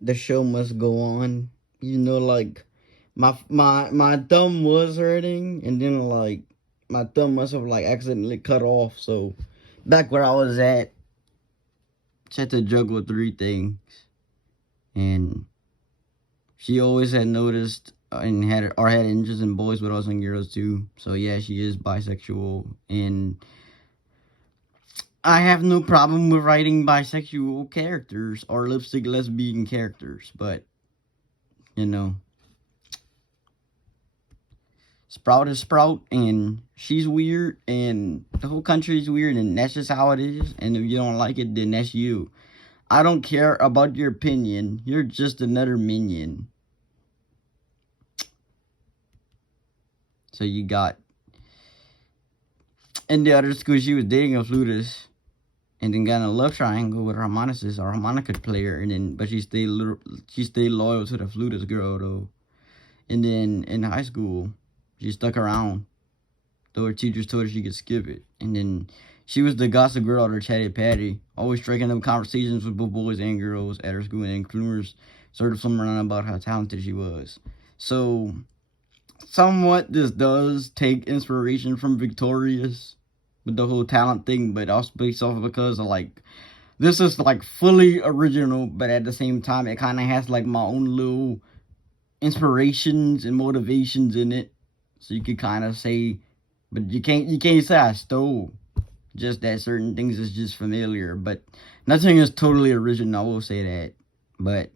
the show must go on. Like my thumb was hurting, and then like my thumb must have like accidentally cut off. So back where I was at, she had to juggle three things, and she always had noticed and had interest in boys, but also in girls too. So yeah, she is bisexual, and I have no problem with writing bisexual characters or lipstick lesbian characters, but you know, Sprout is Sprout, and she's weird, and the whole country is weird, and that's just how it is. And if you don't like it, then that's you. I don't care about your opinion. You're just another minion. So you got in the other school, she was dating a flutist, and then got in a love triangle with a harmonicist or harmonica player, and then but she stayed loyal to the flutist girl though. And then in high school, she stuck around, though her teachers told her she could skip it. And then she was the gossip girl at her chatty patty, always striking up conversations with both boys and girls at her school, and influencers sort of somewhere around about how talented she was. So, somewhat, this does take inspiration from Victorious with the whole talent thing, but also based off because of like this is like fully original, but at the same time, it kind of has like my own little inspirations and motivations in it. So you could kind of say, but you can't say I stole. Just that certain things is just familiar, but nothing is totally original. I will say that. But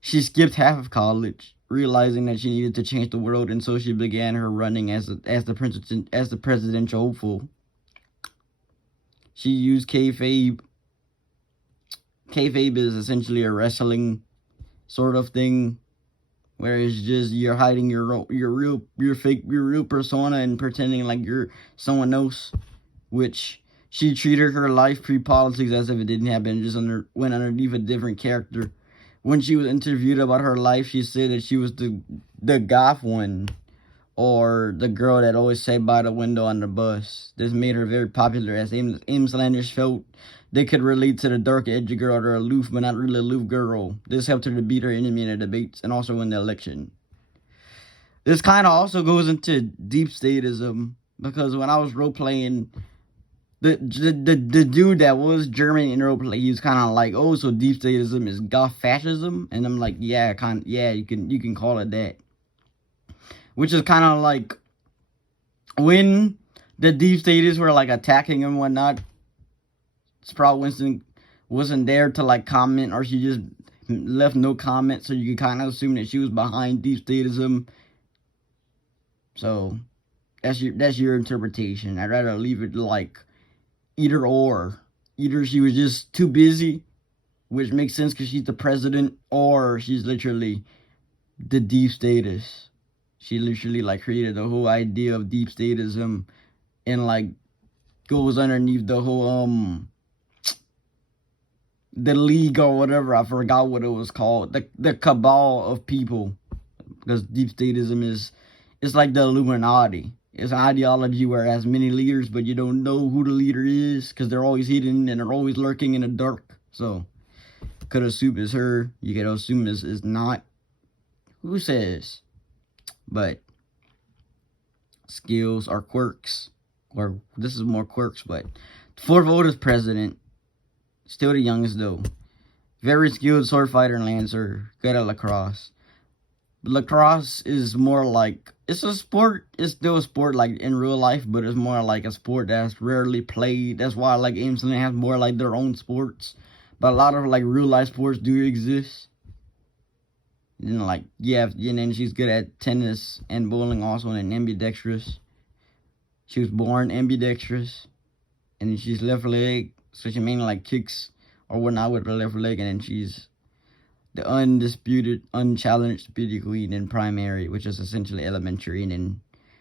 she skipped half of college, realizing that she needed to change the world, and so she began her running as the presidential hopeful. She used kayfabe. Kayfabe is essentially a wrestling sort of thing, where it's just you're hiding your real persona and pretending like you're someone else, which she treated her life pre-politics as if it didn't happen, just went underneath a different character. When she was interviewed about her life, she said that she was the goth one, or the girl that always sat by the window on the bus. This made her very popular, as Aimeslanders felt they could relate to the dark, edgy girl, or aloof but not really aloof girl. This helped her to beat her enemy in the debates and also win the election. This kind of also goes into deep statism, because when I was role playing, the dude that was German in role play, he was kind of like, oh, so deep statism is goth fascism, and I'm like, yeah, yeah, you can call it that, which is kind of like when the deep staters were like attacking and whatnot. Sprout Winston wasn't there to like comment, or she just left no comment, so you could kind of assume that she was behind deep statism. So that's your interpretation. I'd rather leave it like either or. Either she was just too busy, which makes sense because she's the president, or she's literally the deep status. She literally like created the whole idea of deep statism, and like goes underneath the whole the league or whatever. I forgot what it was called. The cabal of people, because deep statism is it's like the Illuminati. It's an ideology where it has many leaders, but you don't know who the leader is because they're always hidden and they're always lurking in the dark. So could assume it's her. You could assume it's not. Who says? But skills or quirks, or this is more quirks. But fourth oldest president, still the youngest though. Very skilled sword fighter and lancer, good at lacrosse. But lacrosse is more like, it's a sport. It's still a sport like in real life, but it's more like a sport that's rarely played. That's why like Aimesland has more like their own sports. But a lot of like real life sports do exist. Like yeah, and then she's good at tennis and bowling also, and ambidextrous. She was born ambidextrous, and she's left leg, so she mainly like kicks or whatnot with her left leg, and then she's the undisputed, unchallenged beauty queen in primary, which is essentially elementary, and then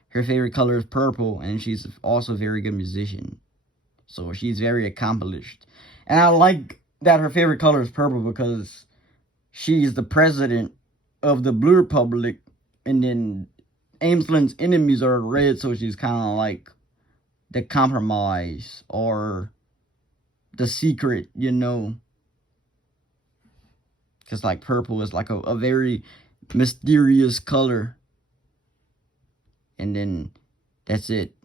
her favorite color is purple, and she's also a very good musician. So she's very accomplished. And I like that her favorite color is purple because she's the president of the Blue Republic, and then Aimesland's enemies are red, so she's kind of like the compromise or the secret, because like purple is like a very mysterious color. And then that's it.